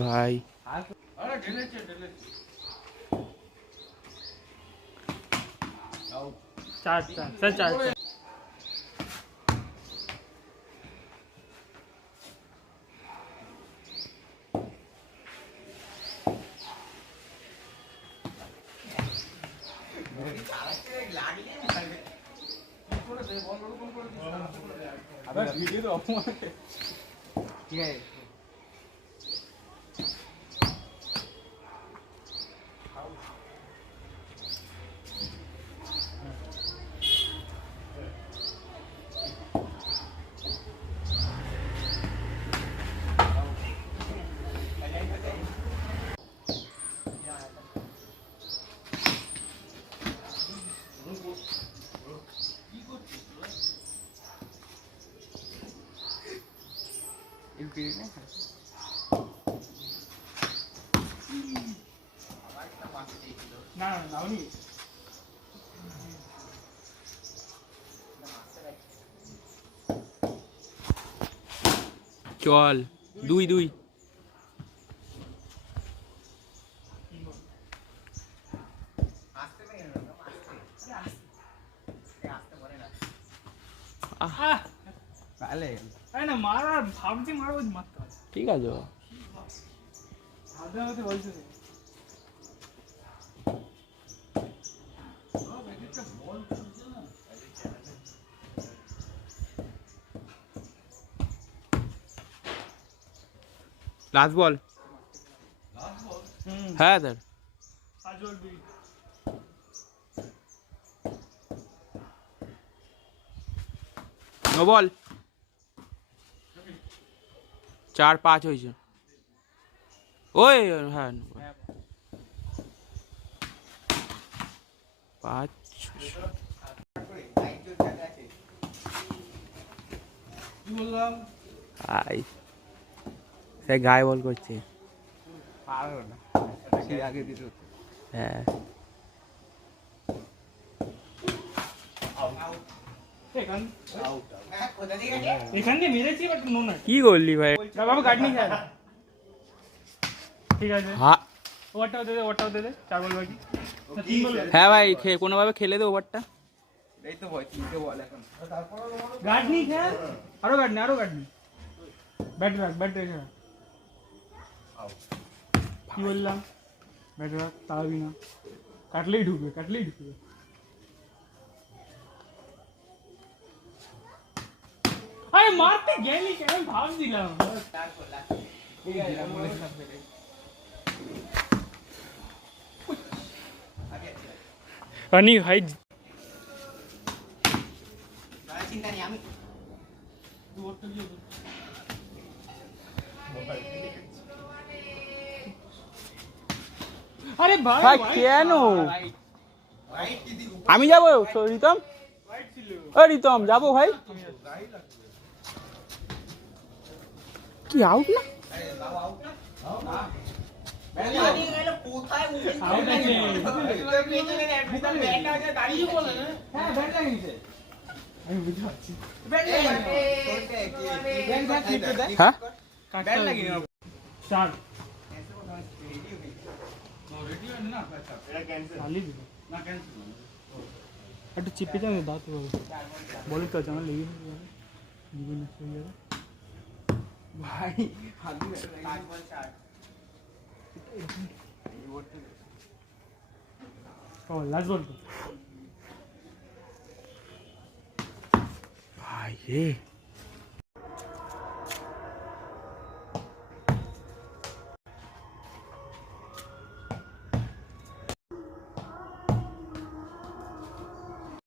ভাই चार चार सर चार ठीक है ना नावनी চল দুই দুই না মারা ভাবছি মারবো মারতে হবে ঠিক আছে ভাবতে ভাবতে বলছে লাস্ট বল হ্যাঁ স্যার आज और भी নো বল 4-5 হয়েছে ওই হ্যাঁ 5 কি বললাম আই সে গায়ে বল করছে পারো না সে আগে দিতে হতো হ্যাঁ এখানে মেরেছি বাট নো না কি করলি ভাই বাবা কাট নি খায় ঠিক আছে হ্যাঁ ওভারটাও দে দে চার বল বাকি না তিন বল হ্যাঁ ভাই কোনোভাবে খেলে দে ওভারটা এই তো ভয় তিনটে বল এখন গার্ড নি খেল আরো গার্ড নি ব্যাট রাখ কি বললাম ব্যাট রাখ তাহবি না কাটলেই ঢুকবে আরে মারতে গেলি কেন ভাব দিলাম রানি ভাই চিন্তা নেই আমি আরে ভাই ভাই কেন আমি যাবো রিতম ও রিতম যাবো ভাই তুই আউট না হ্যাঁ চার একটু চিপে যাবে দাঁত বলি তো আছে আমার লেগে ভাই লাস্ট বল ভাই রে